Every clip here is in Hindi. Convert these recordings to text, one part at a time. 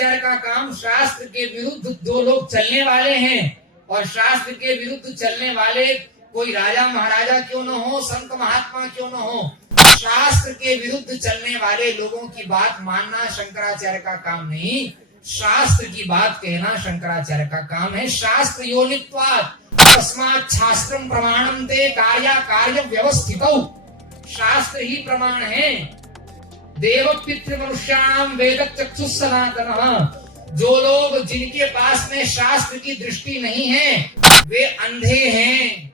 शंकराचार्य का काम शास्त्र के विरुद्ध जो लोग चलने वाले हैं, और शास्त्र के विरुद्ध चलने वाले कोई राजा महाराजा क्यों न हो, संत महात्मा क्यों न हो, शास्त्र के विरुद्ध चलने वाले लोगों की बात मानना शंकराचार्य का काम नहीं, शास्त्र की बात कहना शंकराचार्य का काम है। शास्त्र योनित्वात् तस्मात् शास्त्रम प्रमाणम ते कार्या कार्य व्यवस्थितौ। शास्त्र ही प्रमाण है। देव पितृ मनुष्याणाम वेद चक्षुः सनातनः। जो लोग जिनके पास में शास्त्र की दृष्टि नहीं है वे अंधे हैं।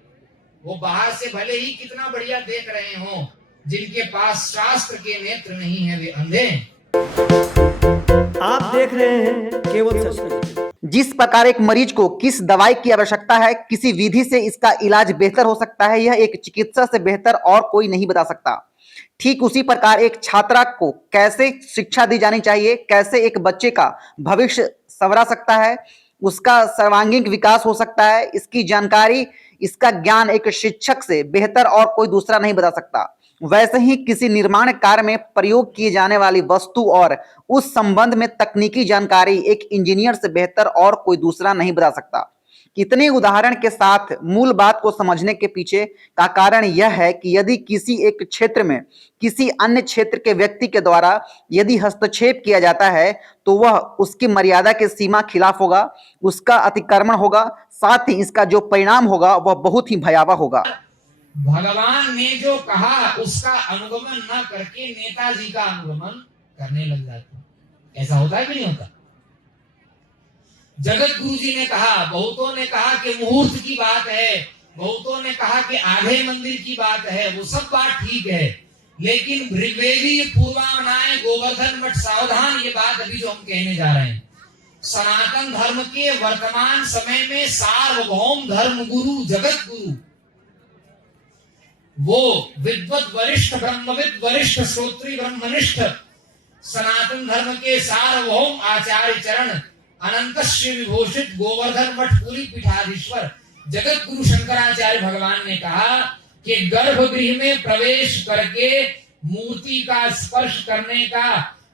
वो बाहर से भले ही कितना बढ़िया देख रहे हो, जिनके पास शास्त्र के नेत्र नहीं है वे अंधे हैं। आप देख रहे हैं केवल सच। जिस प्रकार एक मरीज को किस दवाई की आवश्यकता है, किसी विधि से इसका इलाज बेहतर हो सकता है, यह एक चिकित्सा से बेहतर और कोई नहीं बता सकता। ठीक उसी प्रकार एक छात्रा को कैसे शिक्षा दी जानी चाहिए, कैसे एक बच्चे का भविष्य संवरा सकता है, उसका सर्वांगीण विकास हो सकता है, इसकी जानकारी, इसका ज्ञान एक शिक्षक से बेहतर और कोई दूसरा नहीं बता सकता। वैसे ही किसी निर्माण कार्य में प्रयोग किए जाने वाली वस्तु और उस संबंध में तकनीकी जानकारी एक इंजीनियर से बेहतर और कोई दूसरा नहीं बता सकता। इतने उदाहरण के साथ मूल बात को समझने के पीछे का कारण यह है कि यदि किसी एक क्षेत्र में किसी अन्य क्षेत्र के व्यक्ति के द्वारा यदि हस्तक्षेप किया जाता है तो वह उसकी मर्यादा के सीमा खिलाफ होगा, उसका अतिक्रमण होगा, साथ ही इसका जो परिणाम होगा वह बहुत ही भयावह होगा। भगवान ने जो कहा उसका अनुगमन न करके नेताजी का अनुगमन करने लग जाते। ऐसा होता है कि नहीं होता? जगत गुरु जी ने कहा, बहुतों ने कहा कि मुहूर्त की बात है, बहुतों ने कहा कि आधे मंदिर की बात है, वो सब बात ठीक है, लेकिन ऋग्वेदी पूर्वामनाएं गोवर्धन मठ सावधान, ये बात अभी जो हम कहने जा रहे हैं, सनातन धर्म के वर्तमान समय में सार्वभौम धर्म गुरु जगत गुरु, वो विद्वत वरिष्ठ ब्रह्मविद वरिष्ठ श्रोत्री ब्रह्मनिष्ठ सनातन धर्म के सार्वभौम आचार्य चरण अनंत श्री विभूषित गोवर्धन मठ पुरी पीठाधीश्वर जगत गुरु शंकराचार्य भगवान ने कहा कि गर्भगृह में प्रवेश करके मूर्ति का स्पर्श करने का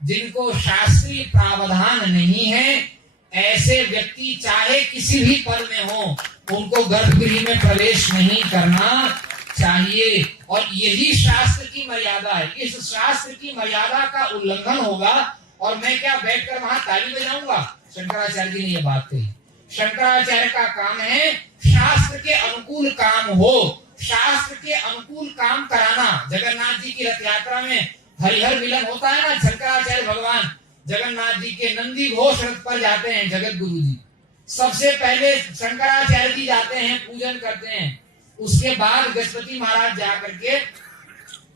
जिनको शास्त्रीय प्रावधान नहीं है, ऐसे व्यक्ति चाहे किसी भी पद में हो, उनको गर्भगृह में प्रवेश नहीं करना चाहिए। और यही शास्त्र की मर्यादा है। इस शास्त्र की मर्यादा का उल्लंघन होगा और मैं क्या बैठकर वहां ताली बजाऊंगा? शंकराचार्य जी ने यह बात कही। शंकराचार्य का काम है शास्त्र के अनुकूल काम हो, शास्त्र के अनुकूल काम कराना। जगन्नाथ जी की रथ यात्रा में हरिहर मिलन होता है ना, शंकराचार्य भगवान जगन्नाथ जी के नंदी घोष रथ पर जाते हैं। जगत गुरु जी सबसे पहले शंकराचार्य जी जाते हैं, पूजन करते हैं, उसके बाद गजपति महाराज जाकर के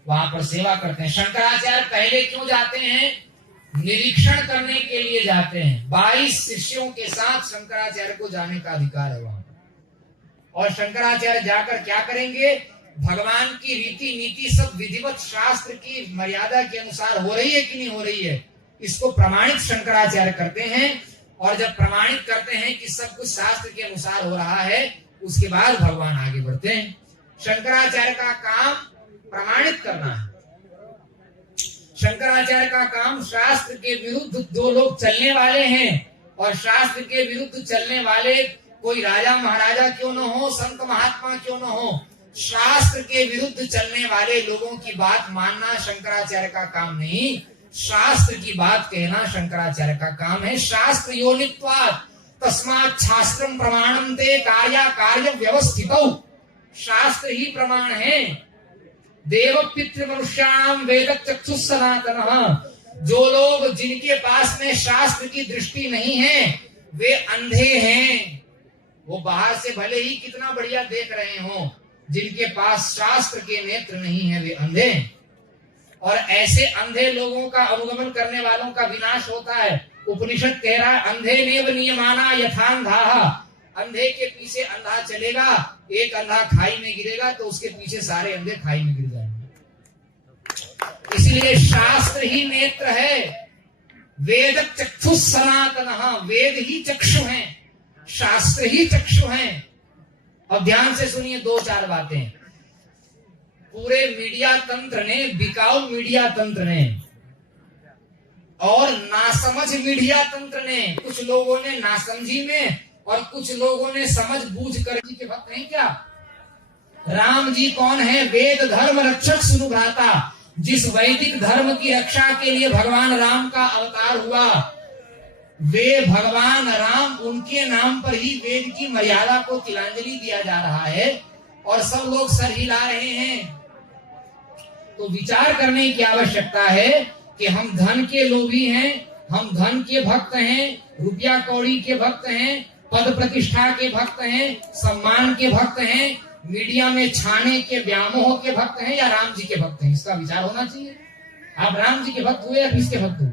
वहां पर सेवा करते हैं। शंकराचार्य पहले क्यों जाते हैं? निरीक्षण करने के लिए जाते हैं। 22 शिष्यों के साथ शंकराचार्य को जाने का अधिकार है वहां पर। और शंकराचार्य जाकर क्या करेंगे? भगवान की रीति नीति सब विधिवत शास्त्र की मर्यादा के अनुसार हो रही है कि नहीं हो रही है, इसको प्रमाणित शंकराचार्य करते हैं। और जब प्रमाणित करते हैं कि सब कुछ शास्त्र के अनुसार हो रहा है, उसके बाद भगवान आगे बढ़ते हैं। शंकराचार्य का काम प्रमाणित करना है। शंकराचार्य का काम शास्त्र के विरुद्ध जो लोग चलने वाले हैं, और शास्त्र के विरुद्ध चलने वाले कोई राजा महाराजा क्यों न हो, संत महात्मा क्यों न हो, शास्त्र के विरुद्ध चलने वाले लोगों की बात मानना शंकराचार्य का काम नहीं, शास्त्र की बात कहना शंकराचार्य का काम है। शास्त्र योनित्वात् तस्मात् शास्त्रम प्रमाणम ते कार्या कार्य व्यवस्थितौ। शास्त्र ही प्रमाण है। देव पितृ मनुष्याणाम वेद चक्षुः सनातनः। जो लोग जिनके पास में शास्त्र की दृष्टि नहीं है वे अंधे हैं। वो बाहर से भले ही कितना बढ़िया देख रहे हो, जिनके पास शास्त्र के नेत्र नहीं है वे अंधे हैं। और ऐसे अंधे लोगों का अनुगमन करने वालों का विनाश होता है। उपनिषद कह रहा है अंधे नेव नियमाना यथांधाः। अंधे के पीछे अंधा चलेगा, एक अंधा खाई में गिरेगा तो उसके पीछे सारे अंधे खाई में गिर जाएंगे। इसलिए शास्त्र ही नेत्र है। वेद चक्षुः सनातनः। वेद ही चक्षु हैं, शास्त्र ही चक्षु हैं। अब ध्यान से सुनिए 2-4 बातें। पूरे मीडिया तंत्र ने, बिकाऊ मीडिया तंत्र ने और नासमझ मीडिया तंत्र ने, कुछ लोगों ने नासमझी में और कुछ लोगों ने समझ बूझ कर जी के भक्त नहीं क्या। राम जी कौन है? वेद धर्म रक्षक सुनु भ्राता। जिस वैदिक धर्म की रक्षा के लिए भगवान राम का अवतार हुआ, वे भगवान राम, उनके नाम पर ही वेद की मर्यादा को तिलांजलि दिया जा रहा है और सब लोग सर हिला रहे हैं। तो विचार करने की आवश्यकता है कि हम धन के लोभी हैं, हम धन के भक्त हैं, रुपया कौड़ी के भक्त हैं, पद प्रतिष्ठा के भक्त हैं, सम्मान के भक्त हैं, मीडिया में छाने के व्यामोह के भक्त हैं, या राम जी के भक्त हैं। इसका विचार होना चाहिए। आप राम जी के भक्त हुए या किसके भक्त हुए?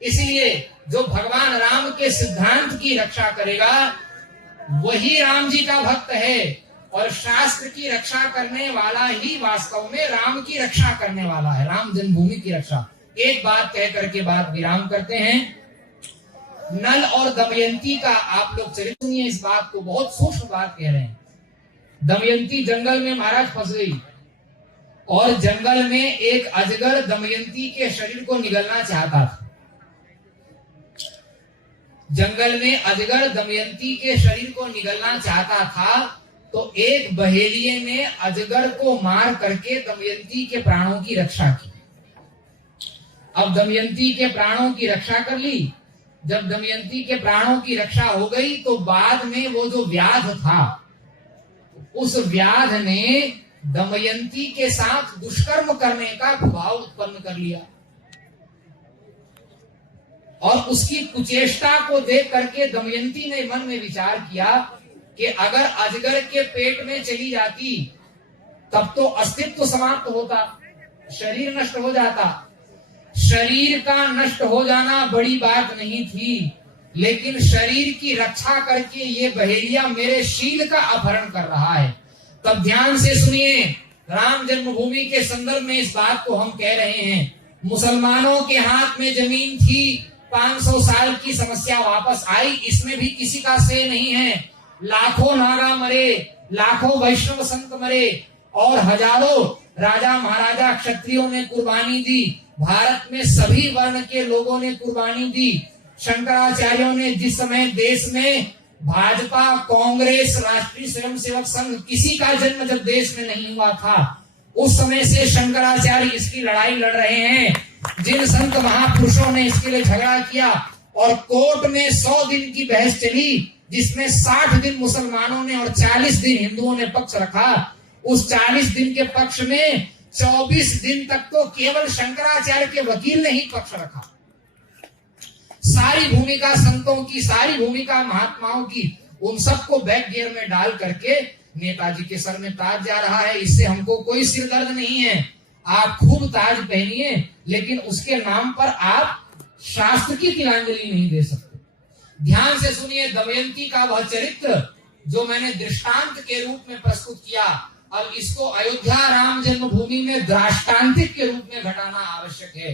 इसलिए जो भगवान राम के सिद्धांत की रक्षा करेगा वही राम जी का भक्त है, और शास्त्र की रक्षा करने वाला ही वास्तव में राम की रक्षा करने वाला है, राम जन्मभूमि की रक्षा। एक बात कह करके बात विराम करते हैं। नल और दमयंती का आप लोग चरित्र सुनिए, इस बात को बहुत सूक्ष्म बात कह रहे हैं। दमयंती जंगल में महाराज फंस गई और जंगल में एक अजगर दमयंती के शरीर को निगलना चाहता था। जंगल में अजगर दमयंती के शरीर को निगलना चाहता था, तो एक बहेलिये ने अजगर को मार करके दमयंती के प्राणों की रक्षा की। अब दमयंती के प्राणों की रक्षा कर ली। जब दमयंती के प्राणों की रक्षा हो गई तो बाद में वो जो व्याध था, उस व्याध ने दमयंती के साथ दुष्कर्म करने का भाव उत्पन्न कर लिया, और उसकी कुचेष्टा को देख करके दमयंती ने मन में विचार किया कि अगर अजगर के पेट में चली जाती तब तो अस्तित्व समाप्त होता, शरीर नष्ट हो जाता। शरीर का नष्ट हो जाना बड़ी बात नहीं थी, लेकिन शरीर की रक्षा करके ये बहेलिया मेरे शील का अपहरण कर रहा है। तब ध्यान से सुनिए, राम जन्मभूमि के संदर्भ में इस बात को हम कह रहे हैं। मुसलमानों के हाथ में जमीन थी, 500 साल की समस्या वापस आई, इसमें भी किसी का से नहीं है। लाखों नागा मरे, लाखों वैष्णव संत मरे, और हजारों राजा महाराजा क्षत्रियों ने कुर्बानी दी। भारत में सभी वर्ण के लोगों ने कुर्बानी दी। शंकराचार्यों ने जिस समय देश में भाजपा, कांग्रेस, राष्ट्रीय स्वयंसेवक संघ, किसी का जन्म जब देश में नहीं हुआ था, उस समय से शंकराचार्य इसकी लड़ाई लड़ रहे हैं। जिन संत महापुरुषों ने इसके लिए झगड़ा किया और कोर्ट में 100 दिन की बहस चली, जिसमें 60 दिन मुसलमानों ने और 40 दिन हिंदुओं ने पक्ष रखा। उस 40 दिन के पक्ष में 24 दिन तक तो केवल शंकराचार्य के वकील ने ही पक्ष रखा। सारी भूमिका संतों की, सारी भूमिका महात्माओं की, उन सबको बैक गियर में डाल करके नेताजी के सर में ताज जा रहा है। इससे हमको कोई सिर दर्द नहीं है। आप खूब ताज पहनिए, लेकिन उसके नाम पर आप शास्त्र की तिलांजलि नहीं दे सकते। ध्यान से सुनिए, दमयंती का वह चरित्र जो मैंने दृष्टांत के रूप में प्रस्तुत किया, अब इसको अयोध्या राम जन्मभूमि में दृष्टांतिक के रूप में घटाना आवश्यक है।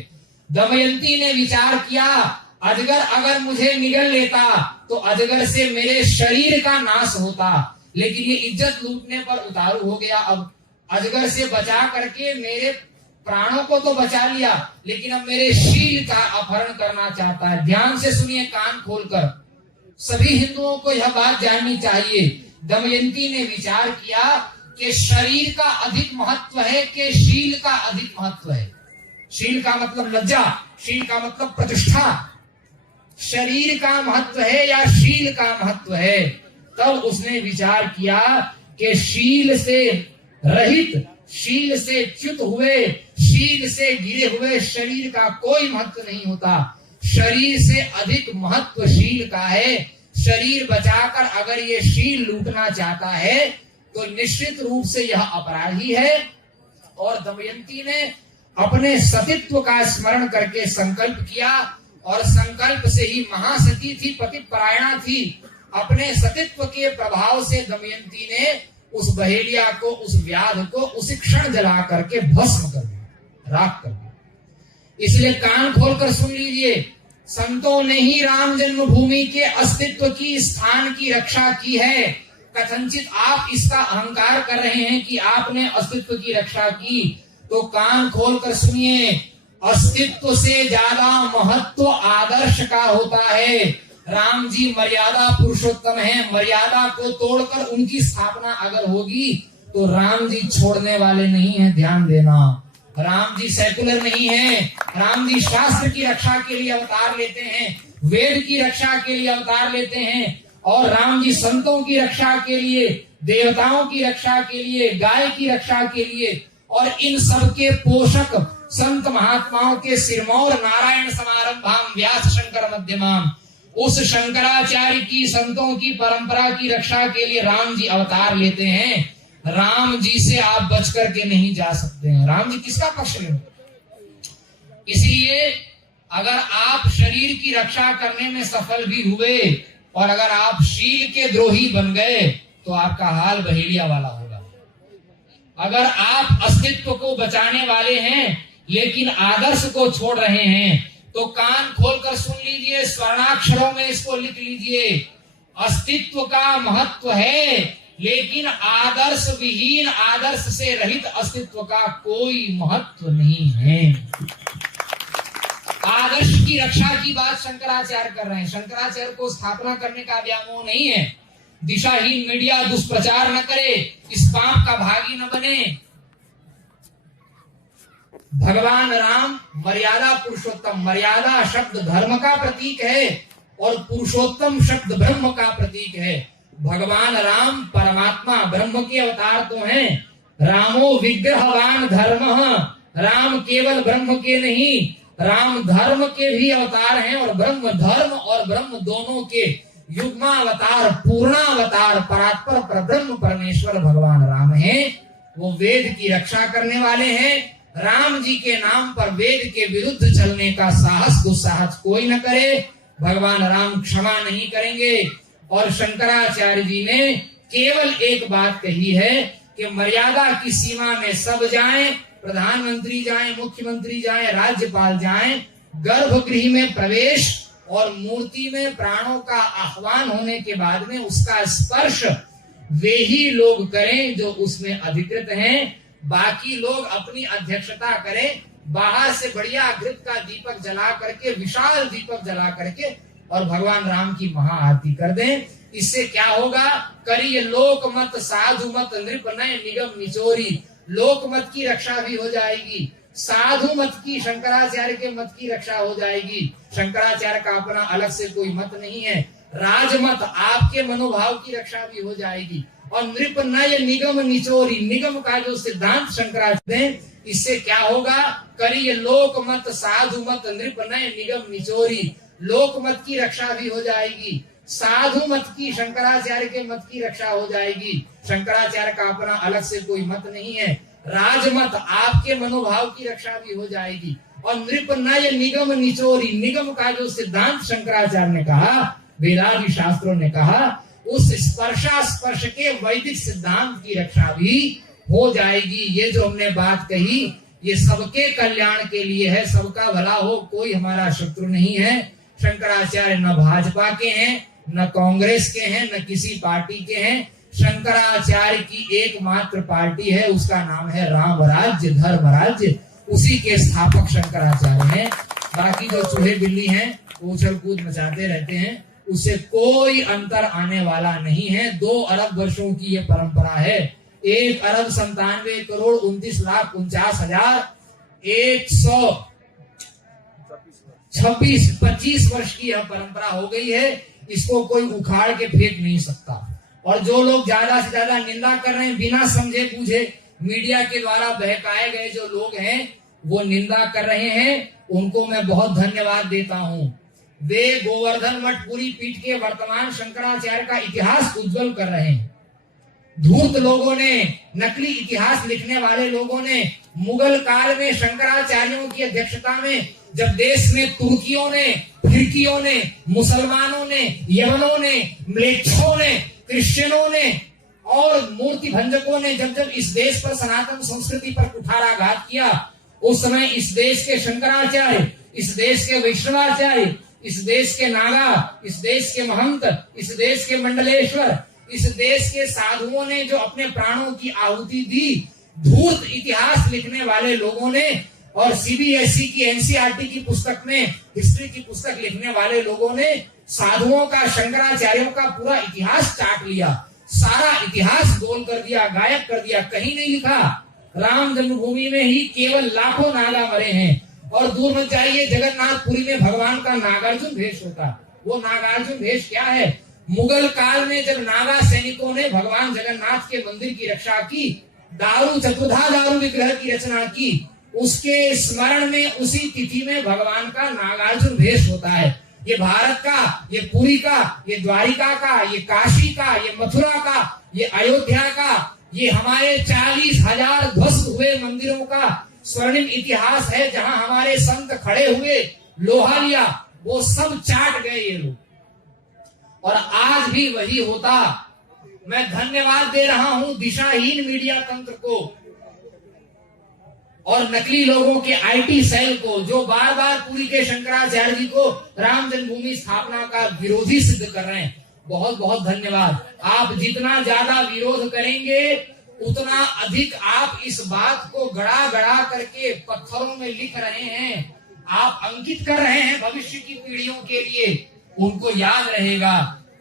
दमयंती ने विचार किया, अजगर अगर मुझे निगल लेता तो अजगर से मेरे शरीर का नाश होता, लेकिन ये इज्जत लूटने पर उतारू हो गया। अब अजगर से बचा करके मेरे प्राणों को तो बचा लिया, लेकिन अब मेरे शील का अपहरण करना चाहता है। ध्यान से सुनिए, कान खोलकर, सभी हिंदुओं को यह बात जाननी चाहिए। दमयंती ने विचार किया कि शरीर का अधिक महत्व है कि शील का अधिक महत्व है। शील का मतलब लज्जा, शील का मतलब प्रतिष्ठा। शरीर का महत्व है या शील का महत्व है? तब उसने विचार किया कि शील से रहित, शील से च्युत हुए, शील से गिरे हुए शरीर का कोई महत्व नहीं होता। शरीर से अधिक महत्व शील का है। शरीर बचाकर अगर ये शील लूटना चाहता है तो निश्चित रूप से यह अपराधी है। और दमयंती ने अपने सतीत्व का स्मरण करके संकल्प किया, और संकल्प से ही महासती थी, पतिपरायणा थी। अपने सतीत्व के प्रभाव से दमयंती ने उस बहेलिया को, उस व्याध को उसी क्षण जला करके भस्म कर दिया, राख कर दिया। इसलिए कान खोलकर सुन लीजिए, संतों ने ही राम जन्मभूमि के अस्तित्व की, स्थान की रक्षा की है। कथनचित आप इसका अहंकार कर रहे हैं कि आपने अस्तित्व की रक्षा की, तो कान खोलकर सुनिए, अस्तित्व से ज्यादा महत्व आदर्श का होता है। राम जी मर्यादा पुरुषोत्तम है, मर्यादा को तोड़कर उनकी स्थापना अगर होगी तो राम जी छोड़ने वाले नहीं है, ध्यान देना। राम जी सेकुलर नहीं है, राम जी शास्त्र की रक्षा के लिए अवतार लेते हैं, वेद की रक्षा के लिए अवतार लेते हैं, और राम जी संतों की रक्षा के लिए, देवताओं की रक्षा के लिए, गाय की रक्षा के लिए, और इन सब के पोषक संत महात्माओं के सिरमौर नारायण समारंभाम व्यास शंकर मध्यमाम, उस शंकराचार्य की संतों की परंपरा की रक्षा के लिए राम जी अवतार लेते हैं। राम जी से आप बच करके नहीं जा सकते हैं। राम जी किसका पक्ष में? इसलिए अगर आप शरीर की रक्षा करने में सफल भी हुए और अगर आप शील के द्रोही बन गए तो आपका हाल बहेलिया वाला होगा। अगर आप अस्तित्व को बचाने वाले हैं लेकिन आदर्श को छोड़ रहे हैं तो कान खोलकर सुन लीजिए, स्वर्णाक्षरों में इसको लिख लीजिए। अस्तित्व का महत्व है लेकिन आदर्श विहीन, आदर्श से रहित अस्तित्व का कोई महत्व नहीं है। आदर्श की रक्षा की बात शंकराचार्य कर रहे हैं। शंकराचार्य को स्थापना करने का व्यामोह नहीं है। दिशाहीन मीडिया दुष्प्रचार न करे, इस पाप का भागी न बने। भगवान राम मर्यादा पुरुषोत्तम, मर्यादा शब्द धर्म का प्रतीक है और पुरुषोत्तम शब्द ब्रह्म का प्रतीक है। भगवान राम परमात्मा ब्रह्म के अवतार तो हैं। रामो विग्रहवान धर्म, राम केवल ब्रह्म के नहीं, राम धर्म के भी अवतार हैं और ब्रह्म धर्म और ब्रह्म दोनों के युग्मावतार, पूर्णावतार, परात्पर परब्रह्म परमेश्वर भगवान राम हैं। वो वेद की रक्षा करने वाले हैं। राम जी के नाम पर वेद के विरुद्ध चलने का साहस दुस्साहस कोई न करे, भगवान राम क्षमा नहीं करेंगे। और शंकराचार्य जी ने केवल एक बात कही है कि मर्यादा की सीमा में सब जाएं, प्रधानमंत्री जाएं, मुख्यमंत्री जाएं, राज्यपाल जाएं, गर्भगृह में प्रवेश और मूर्ति में प्राणों का आह्वान होने के बाद में उसका स्पर्श वे ही लोग करें जो उसमें अधिकृत हैं। बाकी लोग अपनी अध्यक्षता करें, बाहर से बढ़िया घृत का दीपक जला करके, विशाल दीपक जला करके और भगवान राम की महाआरती कर दें। इससे क्या होगा? करिए लोक मत साधु मत नृप नय निगम निचोरी, लोक मत की रक्षा भी हो जाएगी, साधु मत की, शंकराचार्य के मत की रक्षा हो जाएगी। शंकराचार्य का अपना अलग से कोई मत नहीं है। राजमत, आपके मनोभाव की रक्षा भी हो जाएगी। और नृप नय निगम निचोरी, निगम का जो सिद्धांत शंकराचार्य दें, इससे क्या होगा? करिए लोक मत साधु मत नृप नय निगम निचोरी, लोक मत की रक्षा भी हो जाएगी, साधु मत की, शंकराचार्य के मत की रक्षा हो जाएगी। शंकराचार्य का अपना अलग से कोई मत नहीं है। राजमत, आपके मनोभाव की रक्षा भी हो जाएगी। और नृप नय निगम निचोरी, निगम का जो सिद्धांत शंकराचार्य ने कहा, वेदादि शास्त्रों ने कहा, उस स्पर्श के वैदिक सिद्धांत की रक्षा भी हो जाएगी। ये जो हमने बात कही ये सबके कल्याण के लिए है, सबका भला हो, कोई हमारा शत्रु नहीं है। शंकराचार्य न भाजपा के हैं, न कांग्रेस के हैं, न किसी पार्टी के हैं। शंकराचार्य की एकमात्र पार्टी है, उसका नाम है राम राज्य धर्म राज्य, उसी के स्थापक शंकराचार्य हैं। बाकी जो चूहे बिल्ली हैं वो उछल कूद मचाते रहते हैं, उससे कोई अंतर आने वाला नहीं है। 2 अरब वर्षों की ये परंपरा है। 1 अरब 97 करोड़ 29 लाख 49,125 वर्ष की यह परंपरा हो गई है। इसको कोई उखाड़ के फेंक नहीं सकता। और जो लोग ज्यादा से ज्यादा निंदा कर रहे हैं, बिना समझे बूझे मीडिया के द्वारा बहकाए गए जो लोग हैं वो निंदा कर रहे हैं, उनको मैं बहुत धन्यवाद देता हूं। वे गोवर्धन मठ पूरी पीठ के वर्तमान शंकराचार्य का इतिहास उज्जवल कर रहे हैं। धूर्त लोगों ने, नकली इतिहास लिखने वाले लोगों ने मुगल काल में शंकराचार्यों की अध्यक्षता में जब देश में तुर्कियों ने, फिरकियों ने, मुसलमानों ने, यवनों ने, म्लेच्छों ने, क्रिश्चियनों ने और मूर्ति भंजकों ने जब इस देश पर सनातन संस्कृति पर कुठाराघात किया, उस समय इस देश के शंकराचार्य, इस देश के वैष्णवाचार्य, इस देश के नागा, इस देश के महंत, इस देश के मंडलेश्वर, इस देश के साधुओं ने जो अपने प्राणों की आहुति दी, धूर्त इतिहास लिखने वाले लोगों ने और सीबीएसई की एनसीईआरटी की पुस्तक में, हिस्ट्री की पुस्तक लिखने वाले लोगों ने साधुओं का, शंकराचार्यों का पूरा इतिहास चाट लिया, सारा इतिहास गोल कर दिया, गायब कर दिया। कहीं नहीं लिखा राम जन्मभूमि में ही केवल लाखों नागा मरे हैं। और दूर मत जाइए, जगन्नाथपुरी में भगवान का नागार्जुन भेष होता। वो नागार्जुन भेष क्या है? मुगल काल में जब नागा सैनिकों ने भगवान जगन्नाथ के मंदिर की रक्षा की, चतुर्धा दारू विग्रह की रचना की, उसके स्मरण में उसी तिथि में भगवान का नागार्जुन भेष होता है। ये भारत का, ये पुरी का, ये द्वारिका का, ये काशी का, ये मथुरा का, ये अयोध्या का, ये हमारे 40,000 ध्वस्त हुए मंदिरों का स्वर्णिम इतिहास है। जहां हमारे संत खड़े हुए, लोहा लिया, वो सब चाट गए ये लोग। और आज भी वही होता। मैं धन्यवाद दे रहा हूं दिशाहीन मीडिया तंत्र को और नकली लोगों के आईटी सेल को, जो बार बार पुरी के शंकराचार्य जी को राम जन्मभूमि स्थापना का विरोधी सिद्ध कर रहे हैं। बहुत बहुत धन्यवाद। आप जितना ज्यादा विरोध करेंगे, उतना अधिक आप इस बात को गड़ा गड़ा करके पत्थरों में लिख रहे हैं, आप अंकित कर रहे हैं भविष्य की पीढ़ियों के लिए। उनको याद रहेगा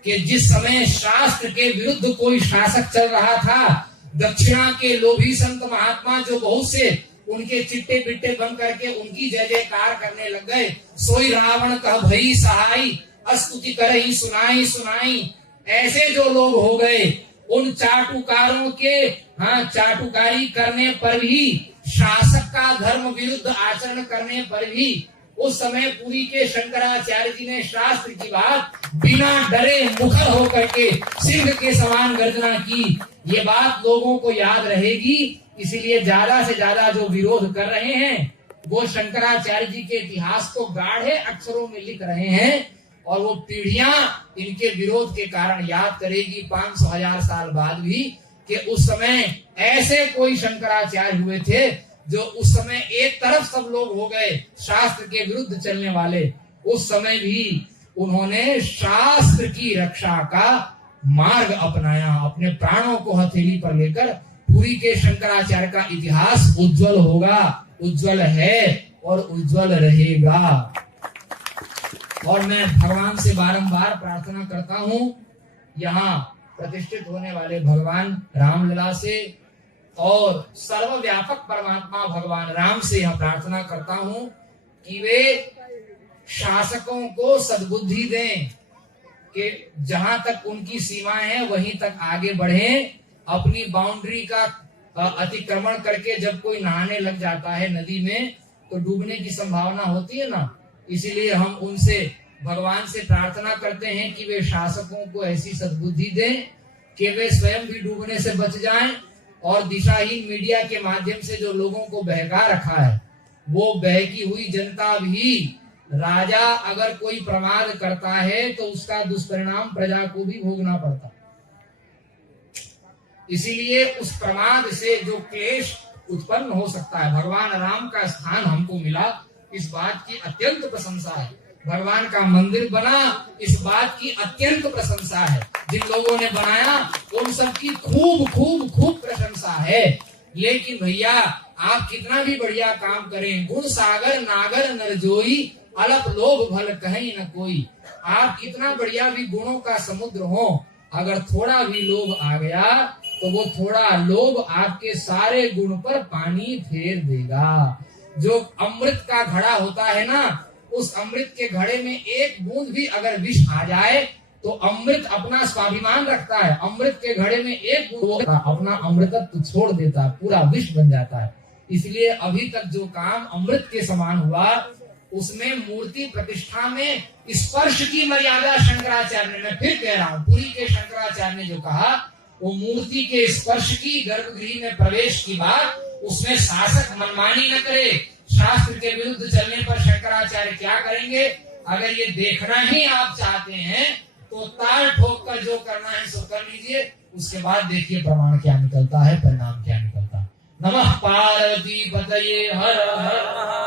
कि जिस समय शास्त्र के विरुद्ध कोई शासक चल रहा था, दक्षिणा के लोभी संत महात्मा जो बहुत से उनके चिट्टे बिट्टे बन करके उनकी जय जयकार करने लग गए, सोई रावण कह भई सहाई, स्तुति करहि सुनाई सुनाई, ऐसे जो लोग हो गए, उन चाटुकारों के चाटुकारी करने पर भी, शासक का धर्म विरुद्ध आचरण करने पर भी उस समय पुरी के शंकराचार्य जी ने शास्त्र की बात बिना डरे मुखर होकर के सिंह के समान गर्जना की। ये बात लोगों को याद रहेगी। इसीलिए ज्यादा से ज्यादा जो विरोध कर रहे हैं वो शंकराचार्य जी के इतिहास को गाढ़े अक्षरों में लिख रहे हैं और वो पीढ़ियां इनके विरोध के कारण याद करेगी 500,000 साल बाद भी कि उस समय ऐसे कोई शंकराचार्य हुए थे जो उस समय एक तरफ सब लोग हो गए शास्त्र के विरुद्ध चलने वाले, उस समय भी उन्होंने शास्त्र की रक्षा का मार्ग अपनाया, अपने प्राणों को हथेली पर लेकर। पुरी के शंकराचार्य का इतिहास उज्जवल होगा, उज्जवल है और उज्जवल रहेगा। और मैं भगवान से बारंबार प्रार्थना करता हूं, यहाँ प्रतिष्ठित होने वाले भगवान रामलला से और सर्वव्यापक परमात्मा भगवान राम से यह प्रार्थना करता हूं कि वे शासकों को सद्बुद्धि दें कि जहां तक उनकी सीमाएं हैं वहीं तक आगे बढ़ें। अपनी बाउंड्री का अतिक्रमण करके जब कोई नहाने लग जाता है नदी में तो डूबने की संभावना होती है ना। इसीलिए हम उनसे, भगवान से प्रार्थना करते हैं कि वे शासकों को ऐसी सद्बुद्धि दें कि वे स्वयं भी डूबने से बच जाएं और दिशाहीन मीडिया के माध्यम से जो लोगों को बहका रखा है, वो बहकी हुई जनता भी, राजा अगर कोई प्रमाद करता है तो उसका दुष्परिणाम प्रजा को भी भोगना पड़ता। इसीलिए उस प्रमाद से जो क्लेश उत्पन्न हो सकता है, भगवान राम का स्थान हमको मिला, इस बात की अत्यंत प्रशंसा है। भगवान का मंदिर बना, इस बात की अत्यंत प्रशंसा है। जिन लोगों ने बनाया उन सबकी खूब खूब खूब प्रशंसा है। लेकिन भैया आप कितना भी बढ़िया काम करें, गुण सागर नागर नरजोई, अलप लोभ भल कहीं न कोई। आप कितना बढ़िया भी गुणों का समुद्र हो, अगर थोड़ा भी लोभ आ गया तो वो थोड़ा लोभ आपके सारे गुण पर पानी फेर देगा। जो अमृत का घड़ा होता है ना, उस अमृत के घड़े में एक बूंद भी अगर विष आ जाए तो अमृत अपना स्वाभिमान रखता है। अमृत के घड़े में एक बूंद अपना अमृतत्व छोड़ देता है, पूरा विष बन जाता है। इसलिए अभी तक जो काम अमृत के समान हुआ, उसमें मूर्ति प्रतिष्ठा में स्पर्श की मर्यादा शंकराचार्य ने, मैं फिर कह रहा हूँ, पुरी के शंकराचार्य ने जो कहा वो मूर्ति के स्पर्श की, गर्भगृह में प्रवेश की बात, उसमें शासक मनमानी न करे। शास्त्र के विरुद्ध चलने पर शंकराचार्य क्या करेंगे? अगर ये देखना ही आप चाहते हैं तो ताल ठोक कर जो करना है सो कर लीजिए, उसके बाद देखिए प्रमाण क्या निकलता है, परिणाम क्या निकलता है। नमः पार्वती पतये हर हर।